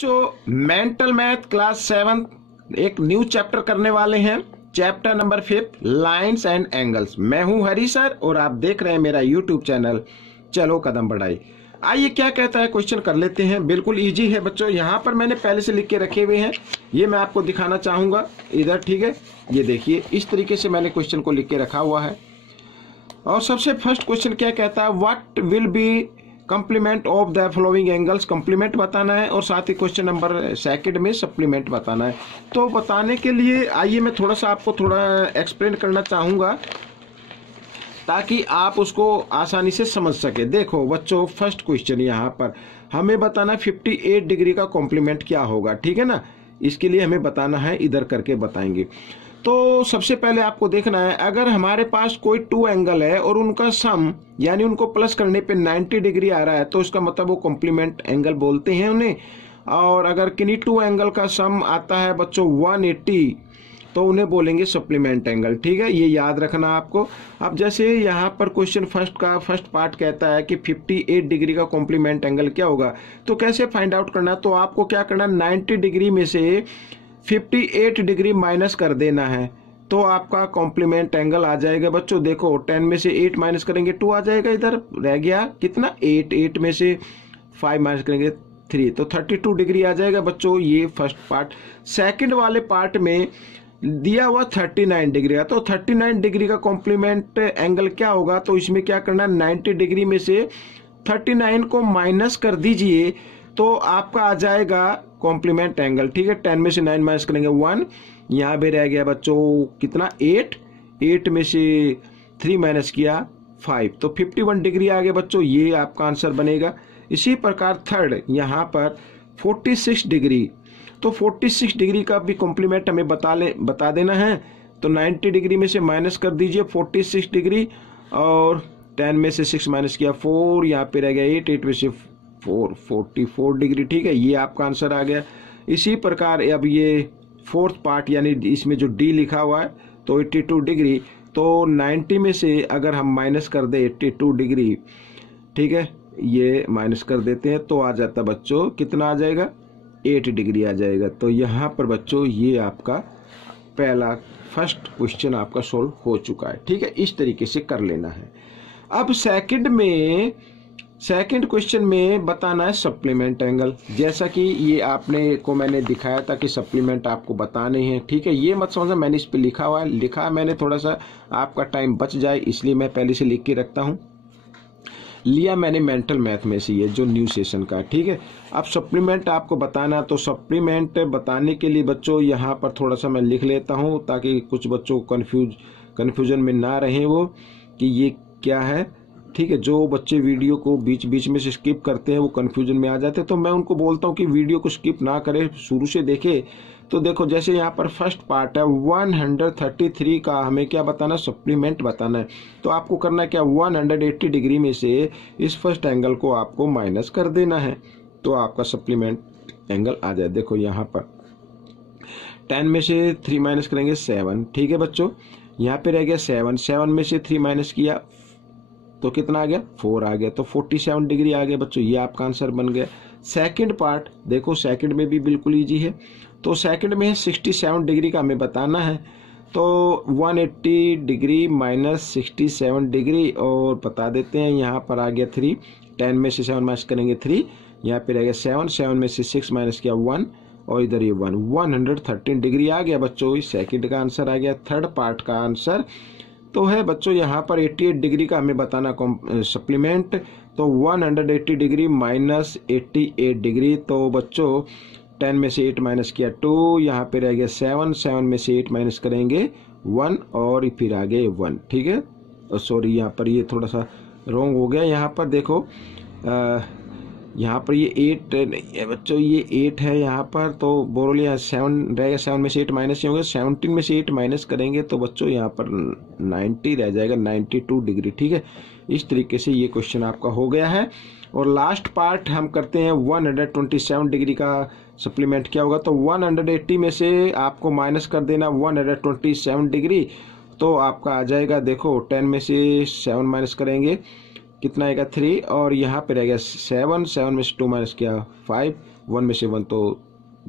बच्चों mental math class 7 एक new chapter करने वाले हैं। Chapter number 5 lines and angles. मैं हूं हरी सर और आप देख रहे हैं मेरा यूट्यूब चैनल चलो कदम बढ़ाई। आइए क्या कहता है क्वेश्चन कर लेते हैं। बिल्कुल इजी है बच्चों, यहाँ पर मैंने पहले से लिख के रखे हुए हैं, ये मैं आपको दिखाना चाहूंगा इधर। ठीक है, ये देखिए इस तरीके से मैंने क्वेश्चन को लिख के रखा हुआ है। और सबसे फर्स्ट क्वेश्चन क्या कहता है, what will be complement of the following angles. Complement बताना है और साथ ही क्वेश्चन नंबर सेकंड में सप्लीमेंट बताना है। तो बताने के लिए आइए मैं थोड़ा सा आपको थोड़ा एक्सप्लेन करना चाहूंगा ताकि आप उसको आसानी से समझ सके। देखो बच्चों, फर्स्ट क्वेश्चन यहाँ पर हमें बताना 58 डिग्री का कॉम्प्लीमेंट क्या होगा। ठीक है ना, इसके लिए हमें बताना है, इधर करके बताएंगे। तो सबसे पहले आपको देखना है, अगर हमारे पास कोई 2 एंगल है और उनका सम यानी उनको प्लस करने पे 90 डिग्री आ रहा है तो उसका मतलब वो कॉम्प्लीमेंट एंगल बोलते हैं उन्हें। और अगर किन्हीं 2 एंगल का सम आता है बच्चों 180 तो उन्हें बोलेंगे सप्लीमेंट एंगल। ठीक है, ये याद रखना आपको। अब जैसे यहाँ पर क्वेश्चन फर्स्ट पार्ट कहता है कि 58 डिग्री का कॉम्प्लीमेंट एंगल क्या होगा, तो कैसे फाइंड आउट करना। तो आपको क्या करना, 90 डिग्री में से 58 डिग्री माइनस कर देना है तो आपका कॉम्प्लीमेंट एंगल आ जाएगा। बच्चों देखो 10 में से 8 माइनस करेंगे 2 आ जाएगा, इधर रह गया कितना 8 में से 5 माइनस करेंगे 3 तो 32 डिग्री आ जाएगा। बच्चों ये फर्स्ट पार्ट। सेकंड वाले पार्ट में दिया हुआ 39 डिग्री का, तो 39 डिग्री का कॉम्प्लीमेंट एंगल क्या होगा। तो इसमें क्या करना, 90 डिग्री में से 39 को माइनस कर दीजिए तो आपका आ जाएगा कॉम्प्लीमेंट एंगल। ठीक है, 10 में से 9 माइनस करेंगे 1, यहाँ पे रह गया बच्चों कितना 8 में से 3 माइनस किया 5 तो 51 डिग्री आ गया बच्चों, ये आपका आंसर बनेगा। इसी प्रकार थर्ड यहाँ पर 46 डिग्री, तो 46 डिग्री का भी कॉम्प्लीमेंट हमें बता देना है। तो 90 डिग्री में से माइनस कर दीजिए 46 डिग्री और 10 में से 6 माइनस किया 4, यहाँ पे रह गया 8 में से 4 44 डिग्री। ठीक है, ये आपका आंसर आ गया। इसी प्रकार अब ये फोर्थ पार्ट यानी इसमें जो डी लिखा हुआ है तो 82 डिग्री, तो 90 में से अगर हम माइनस कर दे 82 डिग्री, ठीक है ये माइनस कर देते हैं तो आ जाता बच्चों कितना आ जाएगा 8 डिग्री आ जाएगा। तो यहाँ पर बच्चों ये आपका पहला फर्स्ट क्वेश्चन आपका सोल्व हो चुका है। ठीक है, इस तरीके से कर लेना है। अब सेकंड क्वेश्चन में बताना है सप्लीमेंट एंगल। जैसा कि ये आपने को मैंने दिखाया था कि सप्लीमेंट आपको बताने हैं। ठीक है, ये मत समझना मैंने इस पे लिखा हुआ है, लिखा मैंने थोड़ा सा आपका टाइम बच जाए इसलिए मैं पहले से लिख के रखता हूँ। लिया मैंने मेंटल मैथ में से ये जो न्यू सेशन का। ठीक है, अब सप्लीमेंट आपको बताना, तो सप्लीमेंट बताने के लिए बच्चों यहाँ पर थोड़ा सा मैं लिख लेता हूँ ताकि कुछ बच्चों को कन्फ्यूजन में ना रहे वो कि ये क्या है। ठीक है, जो बच्चे वीडियो को बीच में से स्किप करते हैं वो कन्फ्यूजन में आ जाते हैं, तो मैं उनको बोलता हूँ कि वीडियो को स्किप ना करें, शुरू से देखें। तो देखो जैसे यहाँ पर फर्स्ट पार्ट है 133 का हमें क्या बताना, सप्लीमेंट बताना है। तो आपको करना है क्या, 180 डिग्री में से इस फर्स्ट एंगल को आपको माइनस कर देना है तो आपका सप्लीमेंट एंगल आ जाए। देखो यहाँ पर 10 में से 3 माइनस करेंगे 7। ठीक है बच्चों, यहाँ पे रह गया 7 में से 3 माइनस किया तो कितना आ गया 4 आ गया, तो 47 डिग्री आ गया बच्चों, ये आपका आंसर बन गया। सेकंड पार्ट देखो, सेकंड में भी बिल्कुल इजी है। तो सेकंड में 67 डिग्री का हमें बताना है, तो 180 डिग्री माइनस 67 डिग्री और बता देते हैं यहाँ पर आ गया 3, 10 में से 7 माइनस करेंगे 3, यहाँ पे रह गया 7 में से 6 माइनस किया 1 और इधर ये 113 डिग्री आ गया बच्चों, इस सेकंड का आंसर आ गया। थर्ड पार्ट का आंसर तो है बच्चों यहाँ पर 88 डिग्री का हमें बताना सप्लीमेंट, तो 180 डिग्री माइनस 88 डिग्री, तो बच्चों 10 में से 8 माइनस किया 2, यहाँ पे रह गया 7 में से 8 माइनस करेंगे 1 और फिर आ गए 1। ठीक है, सॉरी यहाँ पर ये थोड़ा सा रॉन्ग हो गया। यहाँ पर देखो यहाँ पर ये 8 नहीं है बच्चों, ये 8 है यहाँ पर, तो बोलो यहाँ 7 रहेगा, 7 में से 8 माइनस होंगे, 17 में से 8 माइनस करेंगे तो बच्चों यहाँ पर 90 रह जाएगा, 92 डिग्री। ठीक है, इस तरीके से ये क्वेश्चन आपका हो गया है। और लास्ट पार्ट हम करते हैं 127 डिग्री का सप्लीमेंट क्या होगा। तो 180 में से आपको माइनस कर देना 127 डिग्री तो आपका आ जाएगा, देखो 10 में से 7 माइनस करेंगे कितना आएगा 3 और यहाँ पे रहेगा 7 में से 2 माइनस किया 5 1 में से 1 तो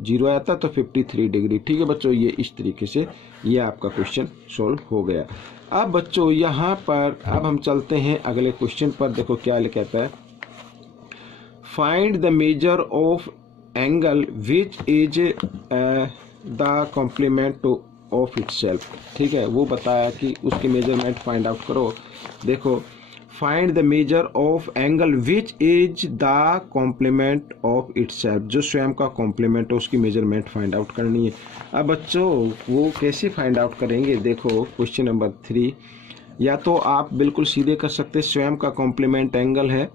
0 आता तो 53 डिग्री। ठीक है बच्चों, ये इस तरीके से ये आपका क्वेश्चन सोल्व हो गया। अब बच्चों यहाँ पर अब हम चलते हैं अगले क्वेश्चन पर। देखो क्या कहता है, find the measure of angle which is the complement of itself. ठीक है, वो बताया कि उसकी मेजरमेंट फाइंड आउट करो। देखो, find the measure of angle which is the complement of itself, जो स्वयं का कॉम्प्लीमेंट है उसकी मेजरमेंट फाइंड आउट करनी है। अब बच्चों वो कैसे फाइंड आउट करेंगे, देखो क्वेश्चन नंबर 3, या तो आप बिल्कुल सीधे कर सकते हैं, स्वयं का कॉम्प्लीमेंट एंगल है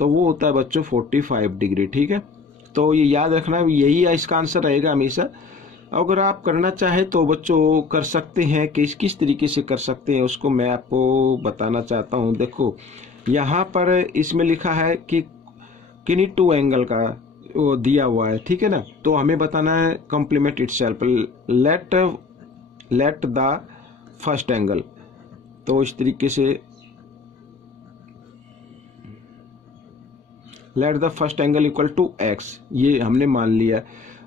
तो वो होता है बच्चों 45 डिग्री। ठीक है, तो ये याद रखना, यही इसका आंसर रहेगा हमेशा। अगर आप करना चाहे तो बच्चों कर सकते हैं, किस तरीके से कर सकते हैं उसको मैं आपको बताना चाहता हूं। देखो यहाँ पर इसमें लिखा है कि किन्हीं टू एंगल का वो दिया हुआ है। ठीक है ना, तो हमें बताना है complement itself, let the first angle. तो इस तरीके से let the first angle equal to x, ये हमने मान लिया।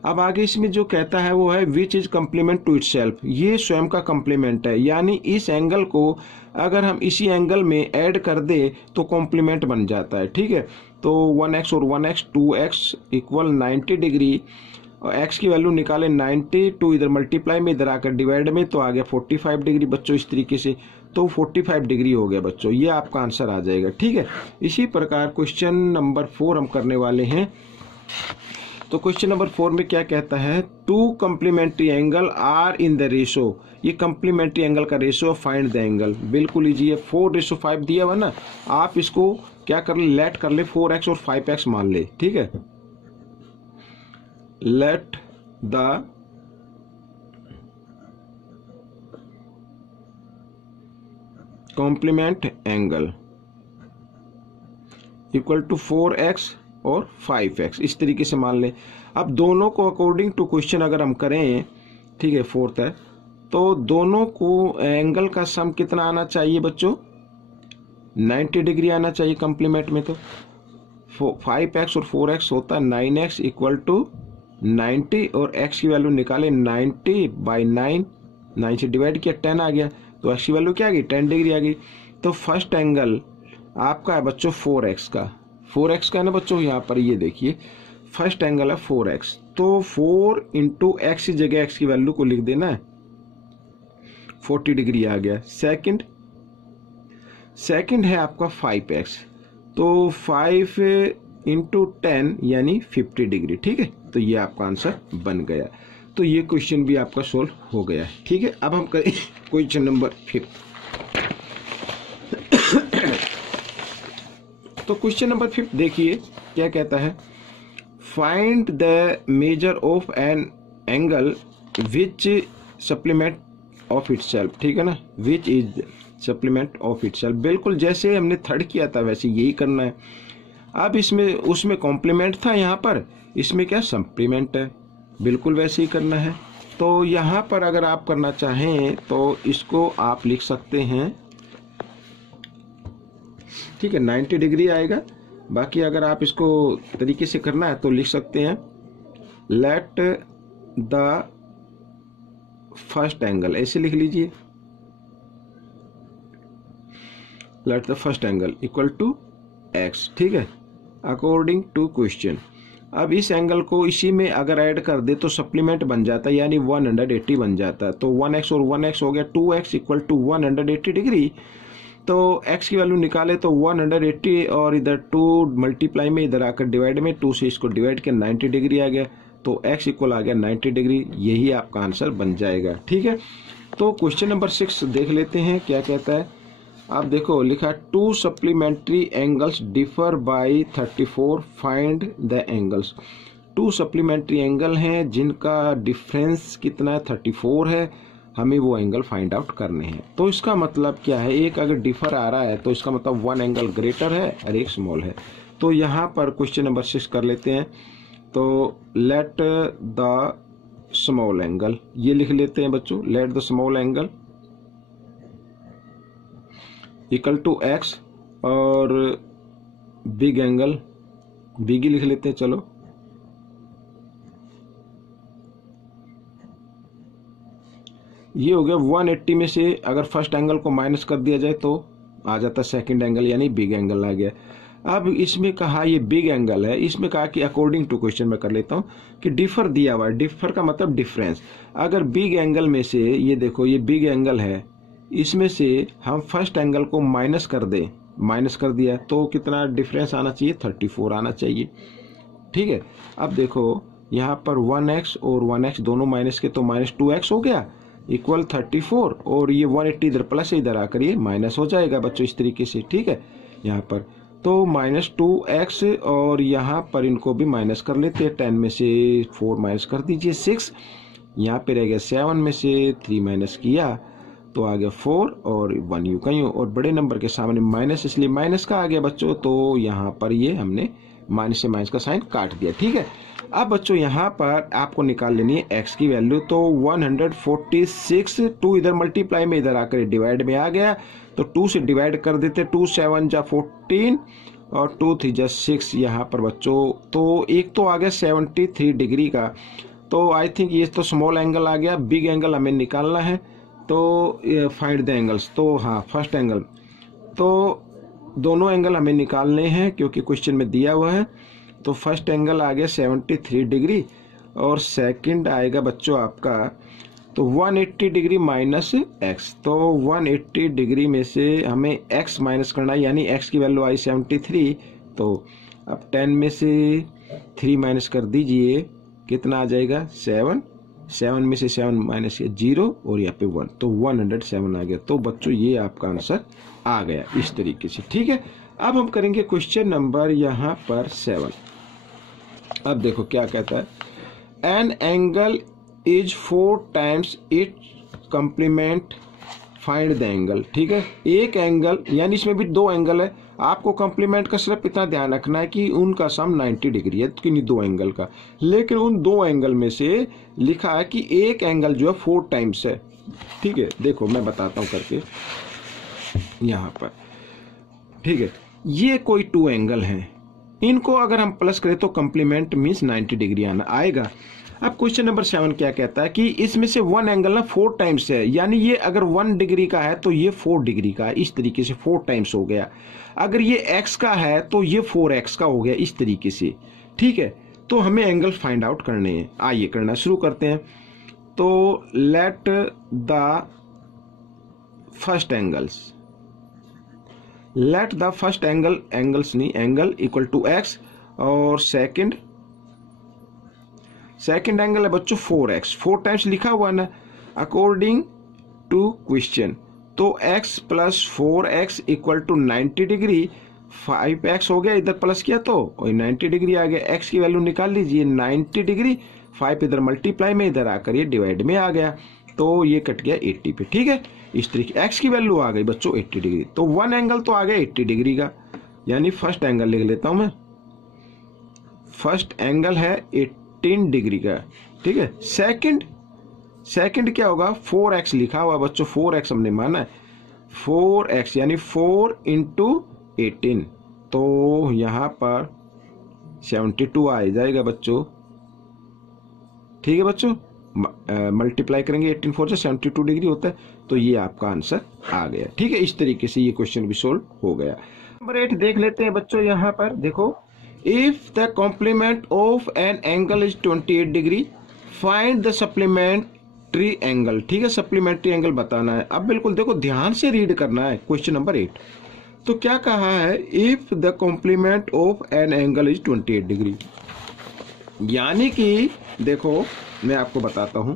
अब आगे इसमें जो कहता है वो है which is complement to itself, ये स्वयं का कम्प्लीमेंट है, यानी इस एंगल को अगर हम इसी एंगल में ऐड कर दे तो कॉम्प्लीमेंट बन जाता है। ठीक है, तो 1x और 1x 2x इक्वल 90 डिग्री, और x की वैल्यू निकाले 90, टू इधर मल्टीप्लाई में इधर आकर डिवाइड में, तो आ गया 45 डिग्री बच्चों इस तरीके से, तो 45 डिग्री हो गया बच्चों, ये आपका आंसर आ जाएगा। ठीक है, इसी प्रकार क्वेश्चन नंबर 4 हम करने वाले हैं। तो क्वेश्चन नंबर 4 में क्या कहता है, two complementary angle are in the ratio, ये कम्प्लीमेंट्री एंगल का रेशो, फाइंड द एंगल। बिल्कुल लीजिए 4:5 दिया हुआ ना, आप इसको क्या कर ले, लेट कर ले 4x और 5x मान ले। ठीक है, let the complement angle equal to 4x और 5x, इस तरीके से मान ले। अब दोनों को अकॉर्डिंग टू क्वेश्चन अगर हम करें, ठीक है 4th है, तो दोनों को एंगल का सम कितना आना चाहिए बच्चों, 90 डिग्री आना चाहिए कॉम्प्लीमेंट में। तो 5x और 4x होता है 9x इक्वल टू 90, और x की वैल्यू निकाले 90/9, 9 से डिवाइड किया 10 आ गया, तो x की वैल्यू क्या आ गई, 10 डिग्री आ गई। तो फर्स्ट एंगल आपका है बच्चों 4x का, 4x का है ना बच्चों, यहाँ पर ये देखिए फर्स्ट एंगल है 4x, तो 4 इंटू एक्स की जगह x की वैल्यू को लिख देना है, 40 डिग्री आ गया। सेकंड है आपका 5x, तो 5 इंटू 10 यानी 50 डिग्री। ठीक है, तो ये आपका आंसर बन गया। तो ये क्वेश्चन भी आपका सोल्व हो गया है। ठीक है, अब हम करें क्वेश्चन नंबर 5। तो क्वेश्चन नंबर 5 देखिए क्या कहता है, find the measure of an angle which supplement of itself. ठीक है ना, which is supplement of itself, बिल्कुल जैसे हमने थर्ड किया था वैसे यही करना है। अब इसमें उसमें कॉम्प्लीमेंट था, यहाँ पर इसमें क्या सप्लीमेंट है, बिल्कुल वैसे ही करना है। तो यहाँ पर अगर आप करना चाहें तो इसको आप लिख सकते हैं, ठीक है 90 डिग्री आएगा। बाकी अगर आप इसको तरीके से करना है तो लिख सकते हैं लेट द फर्स्ट एंगल, ऐसे लिख लीजिए, let the first angle equal to x। ठीक है, अकॉर्डिंग टू क्वेश्चन। अब इस एंगल को इसी में अगर ऐड कर दे तो सप्लीमेंट बन जाता है, यानी 180 बन जाता है। तो 1x और 1x हो गया 2x इक्वल टू 180 डिग्री। तो x की वैल्यू निकाले तो 180 और इधर 2 मल्टीप्लाई में इधर आकर डिवाइड में 2 से इसको डिवाइड किया 90 डिग्री आ गया, तो x इक्वल आ गया 90 डिग्री, यही आपका आंसर बन जाएगा। ठीक है, तो क्वेश्चन नंबर 6 देख लेते हैं क्या कहता है। आप देखो लिखा to supplementary angles differ by 34, find the angles. To supplementary angle हैं जिनका डिफरेंस कितना है 34 है, हमें वो एंगल फाइंड आउट करने हैं। तो इसका मतलब क्या है, एक अगर डिफर आ रहा है तो इसका मतलब वन एंगल ग्रेटर है और एक स्मॉल है। तो यहाँ पर क्वेश्चन नंबर 6 कर लेते हैं। तो लेट द स्मॉल एंगल, ये लिख लेते हैं बच्चों, let the small angle equal to x, और बिग एंगल बिग ही लिख लेते हैं, चलो ये हो गया 180 में से अगर फर्स्ट एंगल को माइनस कर दिया जाए तो आ जाता सेकंड एंगल, यानी बिग एंगल आ गया। अब इसमें कहा ये बिग एंगल है, इसमें कहा कि अकॉर्डिंग टू क्वेश्चन में कर लेता हूँ कि डिफर दिया हुआ है, डिफर का मतलब डिफरेंस। अगर बिग एंगल में से ये देखो ये बिग एंगल है, इसमें से हम फर्स्ट एंगल को माइनस कर दें, माइनस कर दिया तो कितना डिफरेंस आना चाहिए, 34 आना चाहिए। ठीक है, अब देखो यहाँ पर 1x और 1x दोनों माइनस के तो -2x हो गया इक्वल 34, और ये 180 इधर प्लस इधर आकर ये माइनस हो जाएगा बच्चों इस तरीके से। ठीक है, यहाँ पर तो -2x और यहाँ पर इनको भी माइनस कर लेते हैं, 10 में से 4 माइनस कर दीजिए 6, यहाँ पे रह गया 7 में से 3 माइनस किया तो आ गया 4 और 1 यूं का यूं, और बड़े नंबर के सामने माइनस इसलिए माइनस का आ गया बच्चों, तो यहाँ पर ये हमने माइनस से माइनस का साइन काट दिया। ठीक है, अब बच्चों यहाँ पर आपको निकाल लेनी है x की वैल्यू, तो 146 2 इधर मल्टीप्लाई में इधर आकर डिवाइड में आ गया, तो 2 से डिवाइड कर देते, 2 7 जा 14 और 2 3 जा 6 यहाँ पर बच्चों, तो एक तो आ गया 73 डिग्री का। तो आई थिंक ये तो स्मॉल एंगल आ गया, बिग एंगल हमें निकालना है, तो फाइंड द एंगल्स। तो हाँ फर्स्ट एंगल, तो दोनों एंगल हमें निकालने हैं क्योंकि क्वेश्चन में दिया हुआ है। तो फर्स्ट एंगल आ गया 73 डिग्री और सेकंड आएगा बच्चों आपका तो 180 डिग्री माइनस एक्स, तो 180 डिग्री में से हमें x माइनस करना है, यानी x की वैल्यू आई 73, तो अब 10 में से 3 माइनस कर दीजिए कितना आ जाएगा 7, 7 में से 7 माइनस 0 और यहाँ पे 1, तो 107 आ गया। तो बच्चों ये आपका आंसर आ गया इस तरीके से। ठीक है, अब हम करेंगे क्वेश्चन नंबर यहाँ पर 7। अब देखो क्या कहता है, an angle is 4 times its complement, find the angle. ठीक है, एक एंगल यानी इसमें भी 2 एंगल है, आपको कॉम्प्लीमेंट का सिर्फ इतना ध्यान रखना है कि उनका सम 90 डिग्री है, कि नहीं 2 एंगल का, लेकिन उन 2 एंगल में से लिखा है कि एक एंगल जो है 4 टाइम्स है। ठीक है, देखो मैं बताता हूँ करके यहाँ पर। ठीक है, ये कोई 2 एंगल हैं, इनको अगर हम प्लस करें तो कॉम्प्लीमेंट मीन्स 90 डिग्री आएगा। अब क्वेश्चन नंबर 7 क्या कहता है कि इसमें से 1 एंगल ना 4 टाइम्स है, यानी ये अगर 1 डिग्री का है तो ये 4 डिग्री का है, इस तरीके से 4 टाइम्स हो गया। अगर ये x का है तो ये 4x का हो गया इस तरीके से। ठीक है, तो हमें एंगल फाइंड आउट करने हैं, आइए करना शुरू करते हैं। तो let the first angles, let the first angle, angles नहीं एंगल इक्वल टू x, और सेकंड एंगल है बच्चों 4x, 4 टाइम्स लिखा हुआ ना अकॉर्डिंग टू क्वेश्चन, तो x plus 4x equal to 90 degree, 5x हो गया इधर प्लस किया तो 90 डिग्री आ गया। x की वैल्यू निकाल लीजिए 90 डिग्री, 5 इधर मल्टीप्लाई में इधर आकर ये डिवाइड में आ गया, तो ये कट गया 80 पे। ठीक है, इस तरीके x की वैल्यू आ गई बच्चों 80 डिग्री, तो 1 एंगल तो आ गया 80 डिग्री का, यानी फर्स्ट एंगल लिख लेता हूं मैं, फर्स्ट एंगल है 18 डिग्री का। ठीक है, सेकंड क्या होगा 4x लिखा हुआ बच्चों, 4x हमने माना है, 4x यानी 4 इंटू 18, तो यहां पर 72 आ जाएगा बच्चों। ठीक है बच्चों, मल्टीप्लाई करेंगे 18 4 से 72 डिग्री होता है, तो ये आपका आंसर आ गया। ठीक है, इस तरीके से ये क्वेश्चन भी सोल्व हो गया। नंबर 8 देख लेते हैं बच्चों, यहाँ पर देखो, if the complement of an angle is 28 degree find the supplementary angle. ठीक है, सप्लीमेंट्री एंगल बताना है। अब बिल्कुल देखो ध्यान से रीड करना है क्वेश्चन नंबर 8। तो क्या कहा है, if the complement of an angle is 28 degree, यानी कि देखो मैं आपको बताता हूं,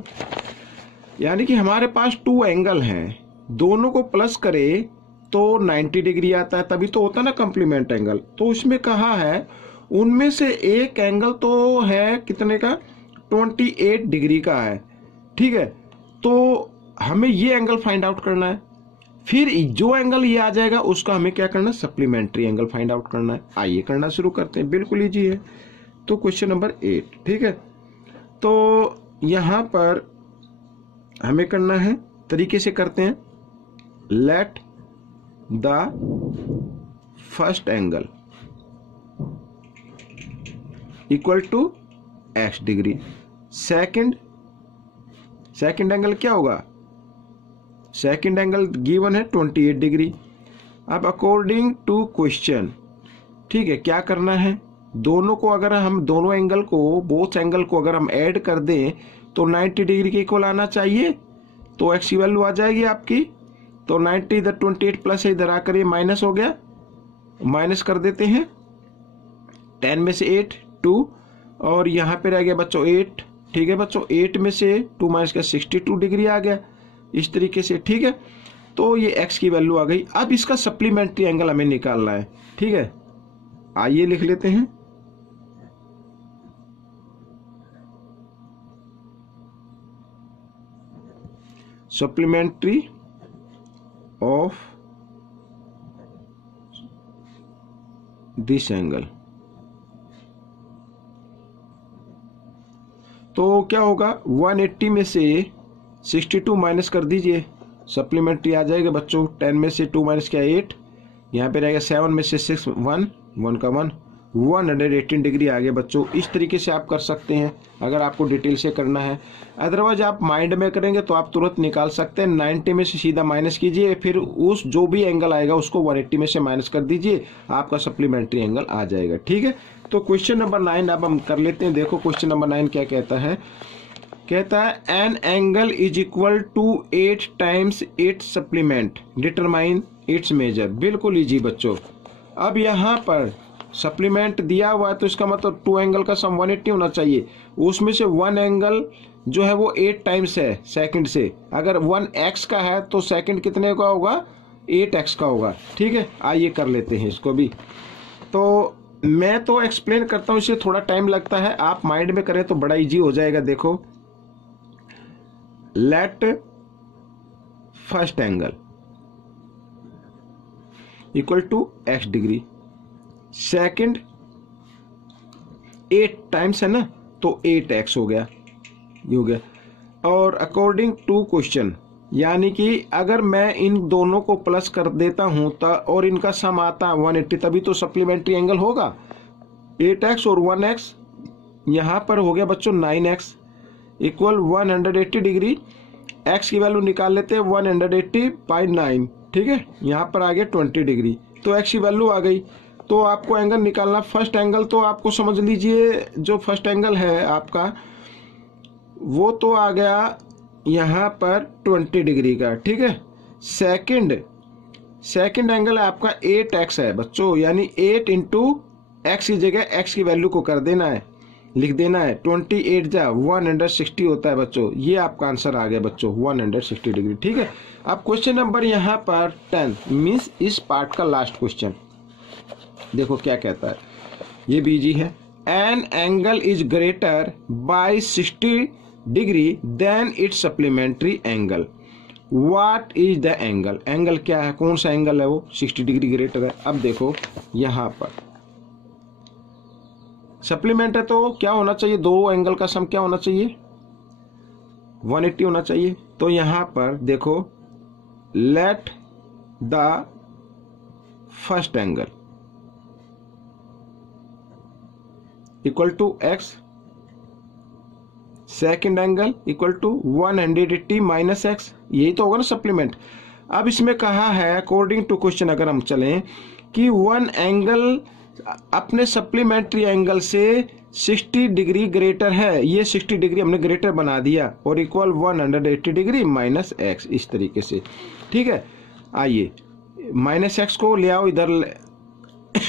यानी कि हमारे पास 2 एंगल हैं, दोनों को प्लस करे तो 90 डिग्री आता है, तभी तो होता है ना कॉम्प्लीमेंट एंगल। तो इसमें कहा है उनमें से एक एंगल तो है कितने का 28 डिग्री का है। ठीक है, तो हमें ये एंगल फाइंड आउट करना है, फिर जो एंगल ये आ जाएगा उसका हमें क्या करना है, सप्लीमेंट्री एंगल फाइंड आउट करना है। आइए करना शुरू करते हैं, बिल्कुल इजी है। तो क्वेश्चन नंबर 8, ठीक है, तो यहां पर हमें करना है, तरीके से करते हैं, let the first angle equal to x degree, second angle क्या होगा सेकंड एंगल गिवन है 28 डिग्री। अब अकॉर्डिंग टू क्वेश्चन, ठीक है, क्या करना है, दोनों को अगर हम दोनों एंगल को, बोथ एंगल को अगर हम ऐड कर दें तो 90 डिग्री के इक्वल आना चाहिए। तो एक्स की वैल्यू आ जाएगी आपकी, तो 90 इधर 28 प्लस है, इधर आकर ये माइनस हो गया, माइनस कर देते हैं। 10 में से 8 2 और यहाँ पे रह गया बच्चों 8। ठीक है बच्चों, 8 में से 2 माइनस का 62 डिग्री आ गया इस तरीके से। ठीक है, तो ये एक्स की वैल्यू आ गई। अब इसका सप्लीमेंट्री एंगल हमें निकालना है। ठीक है, आइए लिख लेते हैं। सप्लीमेंट्री ऑफ दिस एंगल, तो क्या होगा, 180 में से 62 माइनस कर दीजिए, सप्लीमेंट्री आ जाएगा बच्चों। 10 में से 2 माइनस क्या 8, यहाँ पे रहेगा 7 में से 6 1 1 का 1, 118 डिग्री आ गया बच्चों। इस तरीके से आप कर सकते हैं अगर आपको डिटेल से करना है। अदरवाइज आप माइंड में करेंगे तो आप तुरंत निकाल सकते हैं। 90 में से सीधा माइनस कीजिए, फिर उस जो भी एंगल आएगा उसको 180 में से माइनस कर दीजिए, आपका सप्लीमेंट्री एंगल आ जाएगा। ठीक है, तो क्वेश्चन नंबर 9 अब हम कर लेते हैं। देखो क्वेश्चन नंबर 9 क्या कहता है, कहता है an angle is equal to 8 times its supplement, determine its measure. बिल्कुल इजी बच्चों। अब यहाँ पर सप्लीमेंट दिया हुआ है तो इसका मतलब 2 एंगल का सम 180 होना चाहिए। उसमें से 1 एंगल जो है वो 8 टाइम्स है सेकंड से। अगर 1x का है तो सेकंड कितने का होगा, 8x का होगा। ठीक है, आइए कर लेते हैं इसको भी। तो मैं तो एक्सप्लेन करता हूँ, इससे थोड़ा टाइम लगता है, आप माइंड में करें तो बड़ा इजी हो जाएगा। देखो, let first angle equal to x degree, second 8 times है ना, तो 8x हो गया, ये हो गया। और अकॉर्डिंग टू क्वेश्चन, यानी कि अगर मैं इन दोनों को प्लस कर देता हूं और इनका सम आता है 180, तभी तो सप्लीमेंट्री एंगल होगा। 8x और 1x यहां पर हो गया बच्चों 9x इक्वल 180 डिग्री। x की वैल्यू निकाल लेते हैं, 180/9। ठीक है, यहां पर आ गया 20 डिग्री, तो x की वैल्यू आ गई। तो आपको एंगल निकालना, फर्स्ट एंगल तो आपको समझ लीजिए, जो फर्स्ट एंगल है आपका वो तो आ गया यहाँ पर 20 डिग्री का। ठीक है, सेकंड एंगल आपका 8x है बच्चों, यानी 8 इंटू एक्स की जगह x की वैल्यू को कर देना है, लिख देना है। 28 जा 160 होता है बच्चों, ये आपका आंसर आ गया बच्चों 160 डिग्री। ठीक है, अब क्वेश्चन नंबर यहाँ पर 10 मीन्स इस पार्ट का लास्ट क्वेश्चन। देखो क्या कहता है, ये बीजी है। An angle is greater by 60 degree than its supplementary angle, what is the angle. Angle क्या है, कौन सा एंगल है वो 60 डिग्री ग्रेटर है। अब देखो यहां पर सप्लीमेंट है तो क्या होना चाहिए, दो एंगल का सम क्या होना चाहिए, 180 होना चाहिए। तो यहां पर देखो, let the first angle equal to x, second angle equal to 180 minus x, यही तो होगा ना सप्लीमेंट। अब इसमें कहा है अकॉर्डिंग टू क्वेश्चन अगर हम चलें कि 1 एंगल अपने सप्लीमेंट्री एंगल से 60 डिग्री ग्रेटर है, ये 60 डिग्री हमने ग्रेटर बना दिया, और इक्वल 180 डिग्री माइनस x, इस तरीके से। ठीक है, आइए माइनस x को ले आओ इधर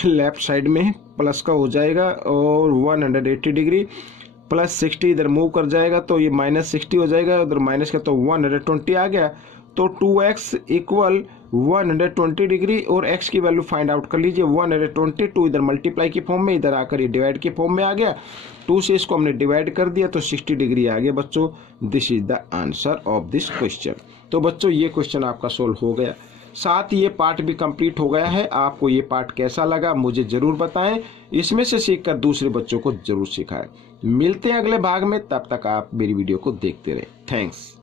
लेफ्ट साइड में, प्लस का हो जाएगा, और 180 डिग्री प्लस 60 इधर मूव कर जाएगा तो ये माइनस 60 हो जाएगा, उधर माइनस का तो 120 आ गया। तो 2x इक्वल 120 डिग्री, और x की वैल्यू फाइंड आउट कर लीजिए 120, 2 इधर मल्टीप्लाई की फॉर्म में, इधर आकर ये डिवाइड की फॉर्म में आ गया। 2 से इसको हमने डिवाइड कर दिया तो 60 डिग्री आ गया बच्चों। This is the answer of this question. तो बच्चों ये क्वेश्चन आपका सोल्व हो गया, साथ ही ये पार्ट भी कंप्लीट हो गया है। आपको ये पार्ट कैसा लगा मुझे जरूर बताएं, इसमें से सीखकर दूसरे बच्चों को जरूर सिखाएं। मिलते हैं अगले भाग में, तब तक आप मेरी वीडियो को देखते रहें। थैंक्स।